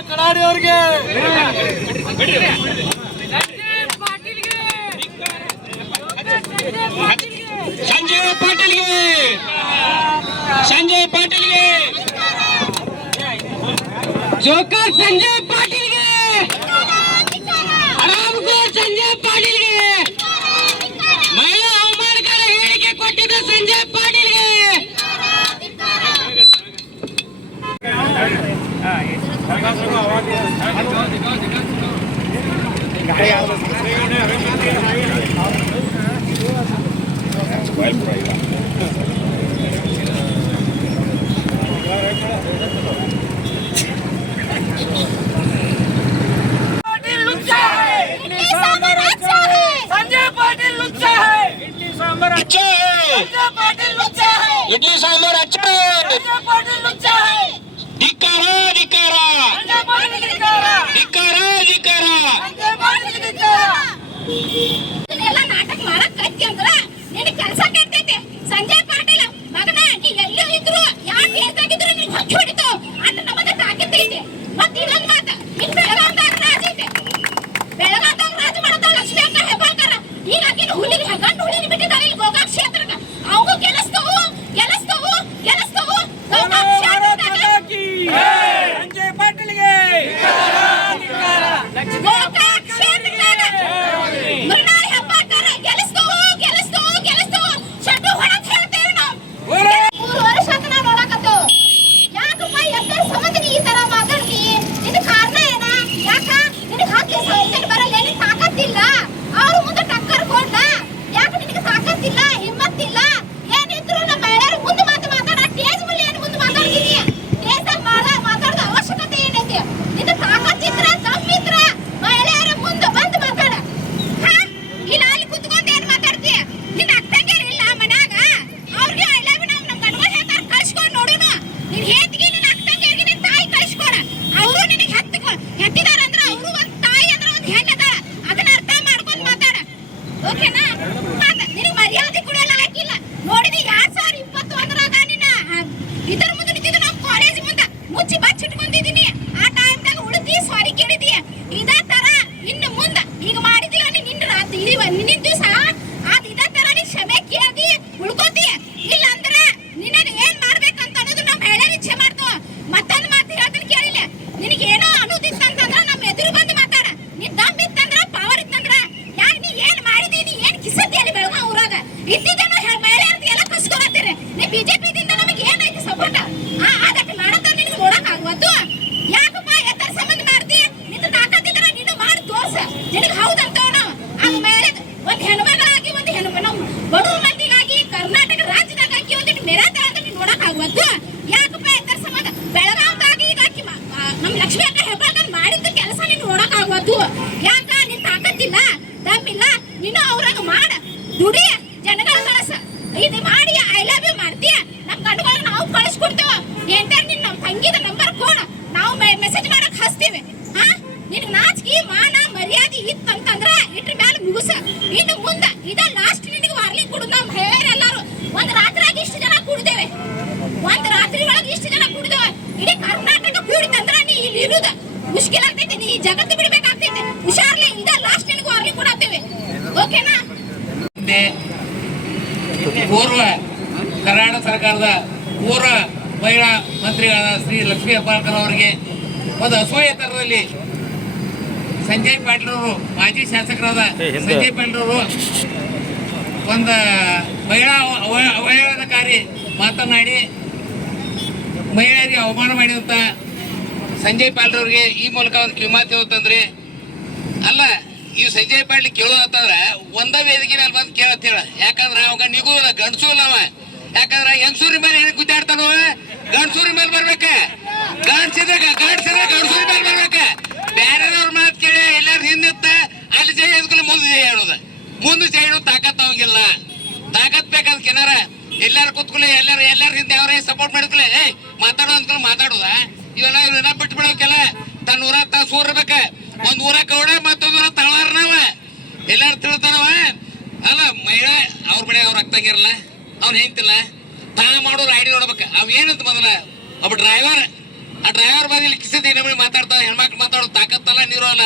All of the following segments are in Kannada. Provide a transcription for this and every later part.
ಕಡಾಡಿ ಅವ್ರಿಗೆ ಸಂಜಯ್ ಪಾಟೀಲ್ಗೆ ಸಂಜಯ್ ಪಾಟೀಲ್ಗೆ ಜೋಕರ್ ಸಂಜಯ್ ಪಾಟೀಲ್ಗೆ ಆರಾಮ್ಗೋರ್ ಸಂಜಯ್ ಪಾಟೀಲ್ಗೆ ಮಹಿಳಾ ಅವಮಾನಕರ ಹೇಳಿಕೆ ಕೊಟ್ಟಿದ್ದ ಸಂಜಯ್ ಪಾಟೀಲ್ಗೆ इडली सांबर अच्छा धिक्कार धिक्कार धिक्कार धिक्कार ನಾಟಕ ಮಾಡಕ್ ಕತ್ತಿ ಅಂದ್ರ ನಿನ್ನ ಕೆಲಸ ಕೆಡ್ತೈತೆ ಸಂಜಯ್ ಪಾಟೀಲ್ ಮಗನ ನೀ ಎಲ್ಲೋ ಇದ್ರು ಯಾಕೆ ಹೇಗಾಗಿದ್ರು ನಿನ್ ಹಚ್ಚಿ ಹೊಡಿತು ಅಂತ ನಮಗೆ ತಾಕಿತ್ತೈತೆ ಮತ್ತೆ ಇನ್ನೊಂದು ಮಾತ ನಿನ್ ಬೆಳಗಾಂದಾಗ ರಾಜ ಐತೆ ಬೆಳಗಾಂದಾಗ ರಾಜ ಮಾಡತಾಳ ಲಕ್ಷ್ಮಿ ಅಕ್ಕ ಹೆಬ್ಬಾಳ್ಕರ ಈಗ ಆಕಿನ ಹುಲಿಗೆ ಗಂಡು ಹುಲಿಗೆ ಬಿಟ್ಟಿದ್ದಾರೆ ಇಲ್ಲಿ ಗೋಕಾಕ್ ಕ್ಷೇತ್ರಕ್ಕೆ ಅವಂಗೂ ಗೆಲ್ಲಿಸ್ತವು ಗೆಲ್ಲಿಸ್ತವು ಗೆಲ್ಲಿಸ್ತವು ಗೋಕಾಕ್ ಕ್ಷೇತ್ರದಾಗ ಸಂಜಯ್ ಪಾಟೀಲ್ಗೆ ಗೋಕಾಕ್ ಕ್ಷೇತ್ರದಾಗ ಮೃಣಾಲ್ ಹೆಬ್ಬಾಳ್ಕರ ಗೆಲ್ಲಿಸ್ತವು ಗೆಲ್ಲಿಸ್ತವು ಗೆಲ್ಲಿಸ್ತವು ಶೆಟ್ಟು ಹೊಡತ್ ಹೇಳ್ತೇವೆ ನಾವು 3 ವರ್ಷ ಅಂತ ನಾವು ನೋಡಕತ್ತೇವು ಯಾಕಪ್ಪ ಎಷ್ಟರ ಸಂಬಂಧ ನೀ ಈ ತರ ಮಾತಾಡ್ತಿ ಇದಕ್ಕೆ ಕಾರಣ ಏನ ಯಾಕ ನಿನಗೆ ಹಾಕಿ ಸಾಯ್ತಾನೆ ಬರಲ್ಲ ನಿನಗೆ ತಾಕತ್ತಿಲ್ಲ ಅವ್ರ ಮುಂದೆ ಟಕ್ಕರ್ ಕೊಡ್ಲ ಯಾಕೆ ನಿನಗೆ ತಾಕತ್ತಿಲ್ಲ ಹಿಮ್ಮತ್ತಿಲ್ಲ ಏನಿದ್ರು ನಮ್ಮ ಮಹಿಳೆಯರ ಮುಂದೆ ಮಾತಾಡ ಟೇಜ್ ಮೇಲೆ ಏನು ಮುಂದೆ ಮಾತಾಡ್ತೀನಿ ಟೇಜ್ದಾಗ ಮಾತಾಡೋದು ಅವಶ್ಯಕತೆ ಏನೈತಿ ನಿನ್ನ ತಾಕತ್ತಿದ್ರ ದಮ್ಮಿದ್ರ ಮಹಿಳೆಯರ ಮುಂದೆ ಬಂದು ಮಾತಾಡ ಹಾ ಇಲ್ಲ ಅಲ್ಲಿ ಕುತ್ಕೊಂಡು ಏನು ಮಾತಾಡ್ತಿ ನಿನ್ನ ಅಕ್ಕಂಗೇನಿಲ್ಲ ಮನ್ಯಾಗ ಅವ್ರಿಗೆ ಐ ಲವ್ ಯು ನಮ್ಮ ಗಂಡಗಳು ಹೇಳ್ತಾರೆ ಕಳ್ಸ್ಕೊಂಡು ನೋಡುನು ನಿನ್ನ ಹೇತಿಗೆ ನಿನ್ನ ಅಕ್ಕಂಗೇರಿಗೆ ನಿನ್ನ ತಾಯಿ ಕಳ್ಸ್ಕೊಡ ಅವರು ನಿನಗೆ ಹೆತ್ತಿದಾರ ಅಂದ್ರೆ ಅವರು ಒಂದು ತಾಯಿ ಅಂದ್ರೆ ಒಂದು ಹೆಣ್ಣದಾಳ ಅದನ್ನ ಅರ್ಥ ಮಾಡ್ಕೊಂಡು ಮಾತಾಡ ಓಕೆನಾ ನಿನಗೆ ಮರ್ಯಾದೆ ಕೊಡಲ್ಲ ಹಾಕಿಲ್ಲ ನೋಡಿದಿ 2021 ನಿನ್ನ ಇದರ ಮುಂದೆ ನಿಂತಿದ್ದು ನಮ್ಮ ಕಾಲೇಜ್ ಮುಂದೆ ಮುಚ್ಚಿ ಬಚ್ಚಿಟ್ಕೊಂಡಿದ್ದೀನಿ ಆ ಟೈಮ್ದಾಗ ಉಳಿದಿ ಸಾರಿ ಕೇಳಿದಿ ಇದೇ ತರ ಇನ್ನು ಮುಂದೆ ಈಗ ಮಾಡಿದಿಲ್ಲ ನಿನ್ನ ರಾತ್ರಿ ನಿನ್ನ ದಿವಸ ಅದು ಇದೇ ತರ ನೀ ಕ್ಷಮೆ ಕೇಳಿ ಉಳ್ಕೋತಿ ಇಲ್ಲ ಅಂದ್ರೆ ನಿನ್ನ ಏನ್ ಮಾಡ್ಬೇಕಂತ ಅನ್ನೋದು ನಮ್ಮ ಹೇಳೋರು ಇಚ್ಛೆ ಮಾಡ್ತು ಮತ್ತೊಂದು ಮಾತು ಹೇಳ್ತೀನಿ ಕೇಳಿಲ್ಲ ನಿನಗೆ ಏನೋ ಅನ್ನೋದಿತ್ತಂತಂದ್ರ ನಮ್ಮ ಎದುರು ಬಂದು ಮಾತಾಡ ನೀನ್ ದಮ್ ಇತ್ತಂದ್ರ ಪವರ್ ಇತ್ತಂದ್ರ ಯಾಕೆ ನೀ ಏನ್ ಮಾಡಿದೀನಿ ಏನ್ ಕಿಸತ್ತಿ ಅಲ್ಲಿ ಬೆಳಗಾವ್ ಊರಾಗ ಇದ್ದಿದ್ದನ್ನು ಮಹಿಳೆಯರ್ದು ಎಲ್ಲ ಕಸ್ಕೊಳತ್ತೀರಿ ನೀ ಬಿಜೆಪಿದಿಂದ ನಮಗೆ ಏನೈತಿ ಸಪೋರ್ಟ್ ಅದಕ್ಕೆ ಮಾಡತ್ತ ನಿನಗೆ ನೋಡಕ್ ಆಗ್ವತ್ತು ಯಾಕಪ್ಪ ಎತ್ತರ ಸಂಬಂಧ ಮಾಡ್ತಿ ನಿನ್ನ ತಾಕತ್ತಿದ್ರ ನೀನು ಮಾಡಿ ತೋರ್ಸ ನಿನಗೆ ಹೌದಂತವನು ಆಗ ಮೇಲೆ ಒಂದು ಹೆಣ್ಮಗಳಾಗಿ ಒಂದು ಹೆಣ್ಣು ಬಡವ ಮಂದಿಗಾಗಿ ಕರ್ನಾಟಕ ರಾಜ್ಯದಾಗ ಹಾಕಿ ಒಂದಿಟ್ಟು ಮೆರಾತ ಅಂತ ನೀನು ನೋಡಕ್ ಆಗ್ವತ್ತು ಯಾಕಪ್ಪ ಎತ್ತರ ಸಂಬಂಧ ಬೆಳಗಾವ್ದಾಗ ಈಗ ಹಾಕಿ ನಮ್ಮ ಲಕ್ಷ್ಮಿ ಅಕ್ಕ ಹೆಬ್ಬಾಳ್ಕರ್ ಮಾಡಿದ್ದ ಕೆಲಸ ನೀನು ನೋಡಕ್ ಆಗ್ವತ್ತು ಯಾಕ ನಿನ್ ತಾಕತ್ತಿಲ್ಲ ದಮ್ಮಿಲ್ಲ ನೀನು ಅವ್ರಾಗ ಮಾಡ ದುಡಿಯ ಜನಗಳ ಕಳಸ ಇದು ಮಾಡಿ ಐ ಲವ್ ಯು ಮಾಡ್ತೀಯ ನಮ್ಮ ಗಂಡುಗಳನ್ನ ನಾವು ಕಳಿಸ್ಕೊಡ್ತೇವ ಎಂತಾರ ನಿನ್ ನಮ್ಮ ತಂಗಿದ ನಂಬರ್ ಕೊಡ ನಾವು ಮೆಸೇಜ್ ಮಾಡಕ್ ಹಚ್ತೀವಿ ಹಾ ನಿನಗೆ ನಾಚಿಕೆ ಮಾನ ಮರ್ಯಾದೆ ಇತ್ತಂತಂದ್ರ ಇಟ್ರ ಮೇಲೆ ಮುಗಿಸ ಇನ್ನು ಮುಂದೆ ಇದ ಲಾಸ್ಟ್ ನಿನಗೆ ವಾರ್ನಿಂಗ್ ಕೊಡು ನಮ್ಮ ಹೇಳೆಲ್ಲರೂ ಒಂದು ರಾತ್ರಿಯಾಗಿ ಇಷ್ಟು ಜನ ಕೂಡಿದ್ದೇವೆ ಒಂದು ರಾತ್ರಿ ಒಳಗೆ ಇಷ್ಟು ಜನ ಕೂಡಿದ್ದೇವೆ ಇಡೀ ಕರ್ನಾಟಕ ಕೂಡಿತಂದ್ರ ನೀ ಇಲ್ಲಿ ಇರುದ ಮುಷ್ಕಿಲ್ ಆಗ್ತೈತಿ ನೀ ಜಗತ್ತು ಬಿಡ್ಬೇಕಾಗ್ತೈತಿ ಹುಷಾರ್ಲಿ ಇದ ಲಾಸ್ಟ್ ನಿನಗೆ ವಾರ್ನಿಂಗ್ ಕೊಡತ್ತೇವೆ ಓಕೆನಾ ಪೂರ್ವ ಕರ್ನಾಟಕ ಸರ್ಕಾರದ ಪೂರ್ವ ಮಹಿಳಾ ಮಂತ್ರಿಗಳಾದ ಶ್ರೀ ಲಕ್ಷ್ಮೀ ಹೆಬ್ಬಾಳ್ಕರ್ ಅವರಿಗೆ ಒಂದು ಅಸೂಯೆ ತರದಲ್ಲಿ ಸಂಜಯ್ ಪಾಟೀಲ್ ಅವರು ಮಾಜಿ ಶಾಸಕರಾದ ಸಂಜಯ್ ಪಾಟೀಲ್ ಅವರು ಒಂದು ಮಹಿಳಾ ಅವಹೇಳನಕಾರಿ ಮಾತನಾಡಿ ಮಹಿಳೆಯರಿಗೆ ಅವಮಾನ ಮಾಡಿದಂತ ಸಂಜಯ್ ಪಾಟೀಲ್ ಅವರಿಗೆ ಈ ಮೂಲಕ ಒಂದು ಕಿವಿಮಾತು ಹೇಳ್ತಂದ್ರಿ ಅಲ್ಲ ಈ ಸಂಜಯ್ ಪಾಟೀಲ್ ಕೇಳೋದಂತಂದ್ರ ಒಂದ ವೇದಿಕೆ ಮೇಲೆ ಬಂದು ಕೇಳತ್ ಹೇಳ ಯಾಕಂದ್ರ ಅವಾಗ ನಿಗುದಿಲ್ಲ ಗಂಡಸು ಇಲ್ಲವ ಯಾಕಂದ್ರ ಹೆಂಗಸೂರಿ ಮೇಲೆ ಏನ್ ಗುದ್ದಾಡ್ತಾನ ಗಂಡಸೂರಿ ಮೇಲೆ ಬರ್ಬೇಕ ಗಂಡಸಿದ್ರೆ ಗಂಡಸೂರಿ ಮೇಲೆ ಬರ್ಬೇಕ ಬೇರೆದವ್ರ ಮಾತು ಕೇಳಿ ಎಲ್ಲಾರು ಹಿಂದಿತ್ತ ಅಲ್ಲಿ ಜೈ ಎದ್ಕಲ್ಲ ಮುಂದೆ ಜೈ ಹೇಳೋದ ಮುಂದೆ ಜೈ ಹೇಳೋದು ತಾಕತ್ ಅವಂಗಿಲ್ಲ ತಾಕತ್ ಬೇಕಾದ ಏನಾರ ಎಲ್ಲಾರು ಕೂತ್ಕೊಳ್ಳಿ ಎಲ್ಲಾರು ಹಿಂದೆ ಅವ್ರೇ ಸಪೋರ್ಟ್ ಮಾಡಿದ್ಕಲೆ ಏಯ್ ಮಾತಾಡೋ ಅಂದ್ಕೊಳ್ಳಿ ಮಾತಾಡೋದ ಇವೆಲ್ಲ ಬಿಟ್ಟು ಬಿಡೋಕೆಲ್ಲ ತನ್ನ ಊರ ತಾ ಸೂರ್ಬೇಕ ಒಂದ್ ಊರ ಕೌಡ ಮತ್ತೊಂದ್ ಊರ ತಳಾರ ನಾವ ಎಲ್ಲಾರು ತಿಳ್ತಾನವ ಅಲ್ಲ ಮಹಿಳೆ ಅವ್ರ ಮನೆ ಅವ್ರ ಅಕ್ತಂಗಿರಲ್ಲ ಅವ್ನ ಹೆಂತಿಲ್ಲ ತಾ ಮಾಡೋ ರಾಯ್ಡಿ ನೋಡ್ಬೇಕ ಅವ್ ಏನಂತ ಮೊದಲ ಒಬ್ಬ ಡ್ರೈವರ್ ಆ ಡ್ರೈವರ್ ಬಂದಿಲ್ಲ ಕಿಸ ಪರಿಸ್ಥಿತಿ ನಮಗೆ ಮಾತಾಡ್ತಾವ. ಹೆಣ್ಮಕ್ಳು ಮಾತಾಡೋದು ತಾಕತ್ತಲ್ಲ, ನೀರು ಅಲ್ಲ.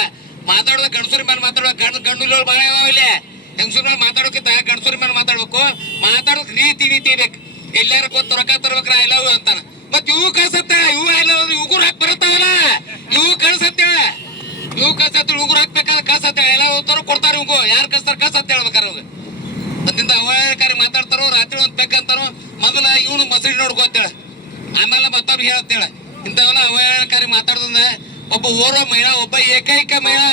ಮಾತಾಡೋದು ಗಂಡಸೂರಿ ಮೇಲೆ ಮಾತಾಡೋ ಗಂಡು ಬಾಳ ಇಲ್ಲಿ ಹೆಂಗಸೂರ್ ಮೇಲೆ ಮಾತಾಡೋಕಿಂತ ಗಂಡಸೂರಿ ಮೇಲೆ ಮಾತಾಡ್ಬೇಕು. ಮಾತಾಡೋಕ್ ನೀತಿ ಬೇಕು. ಎಲ್ಲಾರು ಗೊತ್ತು ರೊಕ್ಕ ತರ್ಬೇಕ್ರ ಐ ಲವ್ ಅಂತಾನ. ಮತ್ ಇವು ಕಳ್ಸತ್ತೇಳ, ಇವು ಐ ಲವ್ ಇವ್ರು ಹಾಕಿ ಬರುತ್ತಾವಲ್ಲ, ಇವು ಕಳ್ಸತ್ತೇಳ, ಉಗುರು ಹಾಕ್ಬೇಕಾದ್ರೆ ಕಳ್ಸತ್ತೇಳ. ಎಲ್ಲ ಹೋಗ್ತಾರ ಕೊಡ್ತಾರ, ಇವ್ಗು ಯಾರು ಕಳ್ಸ್ತಾರ ಕಳ್ಸತ್ತ ಹೇಳ್ಬೇಕಾರ. ಅವಾಗ ಮತ್ತಿಂತ ಅವಹೇಳನಕಾರಿ ಮಾತಾಡ್ತಾರೋ. ರಾತ್ರಿ ಒಂದ್ ಬೇಕಂತಾರೋ. ಮೊದಲ ಇವನು ಮಸರಿ ನೋಡ್ಕೋತೇಳ, ಆಮೇಲೆ ಮತ್ತವ್ರು ಹೇಳತ್ತೇಳ. ಇಂಥವೆಲ್ಲ ಅವಹೇಳನಕಾರಿ ಮಾತಾಡೋದ್ರಿಂದ ಒಬ್ಬ ಓರ್ವ ಮಹಿಳಾ, ಒಬ್ಬ ಏಕೈಕ ಮಹಿಳಾ,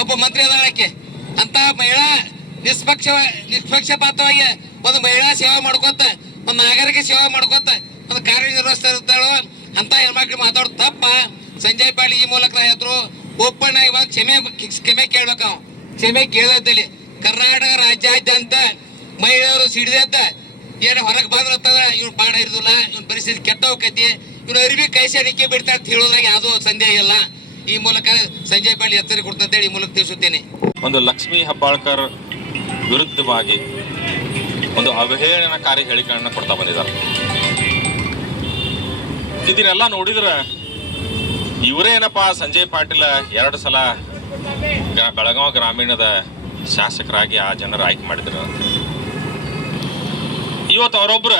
ಒಬ್ಬ ಮಂತ್ರಿ ಅದಾಳಕ್ಕೆ. ಅಂತ ಮಹಿಳಾ ನಿಷ್ಪಕ್ಷಪಾತವಾಗಿ ಒಂದು ಮಹಿಳಾ ಸೇವೆ ಮಾಡ್ಕೋತ, ಒಂದು ನಾಗರಿಕ ಸೇವೆ ಮಾಡ್ಕೋತ ಒಂದು ಕಾರ್ಯನಿರ್ವಹಿಸ್ತಾ ಇರ್ತಾಳು. ಅಂತ ಹೆಣ್ಮಕ್ಳು ಮಾತಾಡೋದು ತಪ್ಪ. ಸಂಜಯ್ ಪಾಟೀಲ್ ಈ ಮೂಲಕ ಹೇಳ್ರು, ಓಪನ್ ಆಗಿ ಇವಾಗ ಕ್ಷಮೆ ಕೇಳ್ಬೇಕು. ಅವ ಕ್ಷಮೆ ಕೇಳೋದಲ್ಲಿ ಕರ್ನಾಟಕ ರಾಜ್ಯಾದ್ಯಂತ ಮಹಿಳೆಯರು ಸಿಡಿದೆದ್ದ ಏನು ಹೊರಗೆ ಬಂದಿರ್ತದ. ಇವ್ನು ಪಾಡ ಇರೋದಿಲ್ಲ, ಇವ್ನ ಪರಿಸ್ಥಿತಿ ಕೆಟ್ಟ ಹೋಗೈತಿ, ಇವ್ರು ಅರಿವಿ ಕೈ ಸೆಣಿಕೆ ಬಿಡ್ತಾ ಅಂತ ಹೇಳೋದ್ರಾಗ ಯಾವುದೋ ಸಂದೇಹ ಇಲ್ಲ. ಈ ಮೂಲಕ ಸಂಜಯ್ ಪಾಟೀಲ್ ಎಚ್ಚರಿಕೆ ಕೊಡ್ತಂತೇಳಿ ಈ ಮೂಲಕ ತಿಳಿಸುತ್ತೇನೆ. ಒಂದು ಲಕ್ಷ್ಮೀ ಹೆಬ್ಬಾಳ್ಕರ್ ವಿರುದ್ಧವಾಗಿ ಒಂದು ಅವಹೇಳನಕಾರಿ ಹೇಳಿಕೆಗಳನ್ನ ಕೊಡ್ತಾ ಬಂದಿದ್ದಾರೆ. ಇದನ್ನೆಲ್ಲ ನೋಡಿದ್ರೆ ಇವರೇನಪ್ಪ ಸಂಜಯ್ ಪಾಟೀಲ್ 2 ಸಲ ಬೆಳಗಾವಿ ಗ್ರಾಮೀಣದ ಶಾಸಕರಾಗಿ ಆ ಜನರು ಆಯ್ಕೆ ಮಾಡಿದ್ರು. ಇವತ್ತು ಅವರೊಬ್ಬರ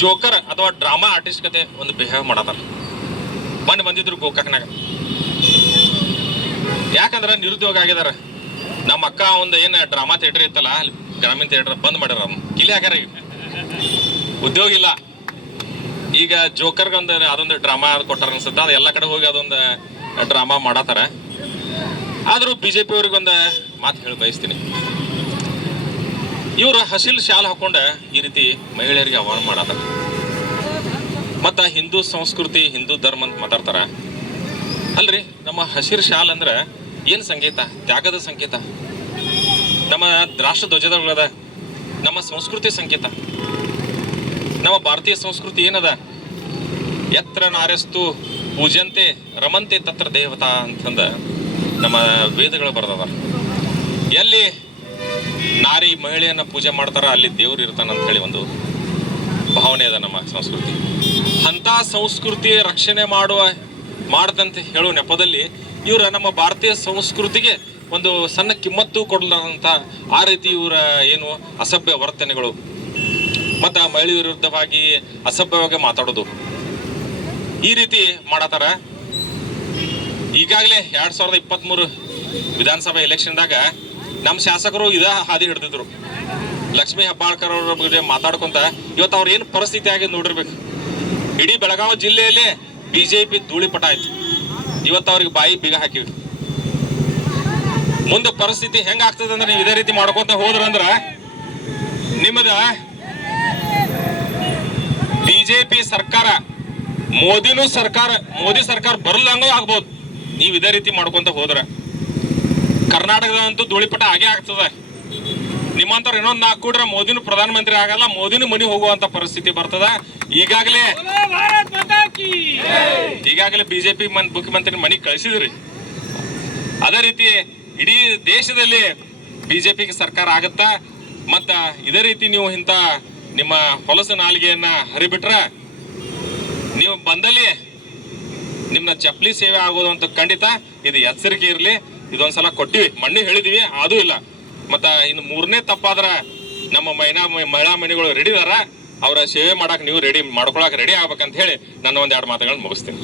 ಜೋಕರ್ ಅಥವಾ ಡ್ರಾಮಾ ಆರ್ಟಿಸ್ಟ್ ಕತೆ ಒಂದು ಬಿಹೇವ್ ಮಾಡತಾರ. ಮೊನ್ನೆ ಬಂದಿದ್ರು ಗೋಕಾಕ್ನಾಗ. ಯಾಕಂದ್ರೆ ನಿರುದ್ಯೋಗ ಆಗಿದಾರ. ನಮ್ಮ ಅಕ್ಕ ಒಂದು ಏನು ಡ್ರಾಮಾ ಥಿಯೇಟರ್ ಇತ್ತಲ್ಲ, ಅಲ್ಲಿ ಗ್ರಾಮೀಣ ಥಿಯೇಟರ್ ಬಂದ್ ಮಾಡ್ಯಾರ. ಕಿಲಿ ಹಾಕ್ಯಾರ, ಉದ್ಯೋಗ ಇಲ್ಲ. ಈಗ ಜೋಕರ್ಗೆ ಅದೊಂದು ಡ್ರಾಮಾ ಕೊಟ್ಟಾರ ಅನ್ಸುತ್ತೆ. ಅದು ಎಲ್ಲ ಕಡೆ ಹೋಗಿ ಅದೊಂದು ಡ್ರಾಮಾ ಮಾಡತ್ತಾರ. ಆದ್ರೂ BJP ಅವ್ರಿಗೊಂದು ಮಾತು ಹೇಳಿ ಬಯಸ್ತೀನಿ. ಇವರು ಹಸಿಲ್ ಶಾಲ್ ಹಾಕೊಂಡ ಈ ರೀತಿ ಮಹಿಳೆಯರಿಗೆ ಅವಮಾನ ಮಾಡತ್ತಾರ. ಮತ್ತ ಹಿಂದೂ ಸಂಸ್ಕೃತಿ, ಹಿಂದೂ ಧರ್ಮ ಅಂತ ಮಾತಾಡ್ತಾರ. ಅಲ್ರಿ, ನಮ್ಮ ಹಸಿರು ಶಾಲ್ ಅಂದ್ರೆ ಏನ್ ಸಂಕೇತ? ತ್ಯಾಗದ ಸಂಕೇತ. ನಮ್ಮ ರಾಷ್ಟ್ರ ಧ್ವಜದೊಳಗದ ನಮ್ಮ ಸಂಸ್ಕೃತಿ ಸಂಕೇತ. ನಮ್ಮ ಭಾರತೀಯ ಸಂಸ್ಕೃತಿ ಏನದ? ಯತ್ರ ನಾರ್ಯಸ್ತು ಪೂಜಂತೆ ರಮಂತೆ ತತ್ರ ದೇವತಾ ಅಂತಂದ ನಮ್ಮ ವೇದಗಳು ಬರೆದವ. ಎಲ್ಲಿ ನಾರಿ ಮಹಿಳೆಯನ್ನ ಪೂಜೆ ಮಾಡ್ತಾರ ಅಲ್ಲಿ ದೇವ್ರು ಇರ್ತಾನ ಅಂತ ಹೇಳಿ ಒಂದು ಭಾವನೆ ಅದ ನಮ್ಮ ಸಂಸ್ಕೃತಿ. ಅಂತ ಸಂಸ್ಕೃತಿ ರಕ್ಷಣೆ ಮಾಡದಂತೆ ಹೇಳುವ ನೆಪದಲ್ಲಿ ಇವರ ನಮ್ಮ ಭಾರತೀಯ ಸಂಸ್ಕೃತಿಗೆ ಒಂದು ಸಣ್ಣ ಕಿಮ್ಮತ್ತು ಕೊಡಲಾರಂತ ಆ ರೀತಿ ಇವರ ಏನು ಅಸಭ್ಯ ವರ್ತನೆಗಳು ಮತ್ತು ಮಹಿಳೆ ವಿರುದ್ಧವಾಗಿ ಅಸಭ್ಯವಾಗಿ ಮಾತಾಡೋದು ಈ ರೀತಿ ಮಾಡತಾರ. ಈಗಾಗಲೇ 2023 ವಿಧಾನಸಭಾ ಎಲೆಕ್ಷನ್ದಾಗ ನಮ್ಮ ಶಾಸಕರು ಹಾದಿ ಹಿಡಿದಿದ್ರು. ಲಕ್ಷ್ಮೀ ಹೆಬ್ಬಾಳ್ಕರ್ ಅವ್ರ ಬಗ್ಗೆ ಮಾತಾಡ್ಕೊಂತ ಇವತ್ತು ಅವ್ರ ಏನು ಪರಿಸ್ಥಿತಿ ಆಗಿ ನೋಡಿರ್ಬೇಕು. ಇಡೀ ಬೆಳಗಾವಿ ಜಿಲ್ಲೆಯಲ್ಲಿ BJP ಧೂಳಿಪಟ ಆಯ್ತು. ಇವತ್ತು ಅವ್ರಿಗೆ ಬಾಯಿ ಬೀಗ ಹಾಕಿವಿ. ಮುಂದೆ ಪರಿಸ್ಥಿತಿ ಹೆಂಗ ಆಗ್ತದೆ ಅಂದ್ರೆ ನೀವು ಇದೇ ರೀತಿ ಮಾಡ್ಕೊಂತ ಹೋದ್ರಂದ್ರ ನಿಮ್ಮದ BJP ಸರ್ಕಾರ ಮೋದಿ ಸರ್ಕಾರ ಬರಲಂಗೂ ಆಗ್ಬೋದು. ನೀವು ಇದೇ ರೀತಿ ಮಾಡ್ಕೊಂತ ಹೋದ್ರ ಕರ್ನಾಟಕದಂತೂ ಧೂಳಿಪಟ ಆಗೇ ಆಗ್ತದ. ನಿಮ್ಮಂತವ್ರು ಇನ್ನೊಂದು 4 ಕೂಡ್ರೆ ಮೋದಿನೂ ಪ್ರಧಾನಮಂತ್ರಿ ಆಗಲ್ಲ, ಮೋದಿನೂ ಮನಿ ಹೋಗುವಂತ ಪರಿಸ್ಥಿತಿ ಬರ್ತದ. ಈಗಾಗಲೇ BJP ಮುಖ್ಯಮಂತ್ರಿ ಮನಿ ಕಳಿಸಿದ್ರಿ. ಅದೇ ರೀತಿ ಇಡೀ ದೇಶದಲ್ಲಿ BJP ಸರ್ಕಾರ ಆಗತ್ತ. ಮತ್ತ ಇದೇ ರೀತಿ ನೀವು ಇಂಥ ನಿಮ್ಮ ಹೊಲಸು ನಾಲಿಗೆಯನ್ನ ಹರಿಬಿಟ್ರ ನೀವು ಬಂದಲ್ಲಿ ನಿಮ್ನ ಚಪ್ಪಲಿ ಸೇವೆ ಆಗೋದು ಅಂತ ಖಂಡಿತ. ಇದು ಎಚ್ಚರಿಕೆ ಇರಲಿ. ಇದೊಂದ್ಸಲ ಕೊಟ್ಟಿವಿ, ಮಣ್ಣಿ ಹೇಳಿದಿವಿ, ಅದೂ ಇಲ್ಲ. ಮತ್ತ ಇನ್ನು 3ನೇ ತಪ್ಪಾದ್ರ ನಮ್ಮ ಮಹಿಳಾ ಮಣಿಗಳು ರೆಡಿ ಇದಾರ. ಅವರ ಸೇವೆ ಮಾಡಕ್ ನೀವು ಮಾಡ್ಕೊಳಕ್ ರೆಡಿ ಆಗ್ಬೇಕಂತ ಹೇಳಿ ನನ್ನ 1-2 ಮಾತುಗಳನ್ನ ಮುಗಿಸ್ತೀನಿ.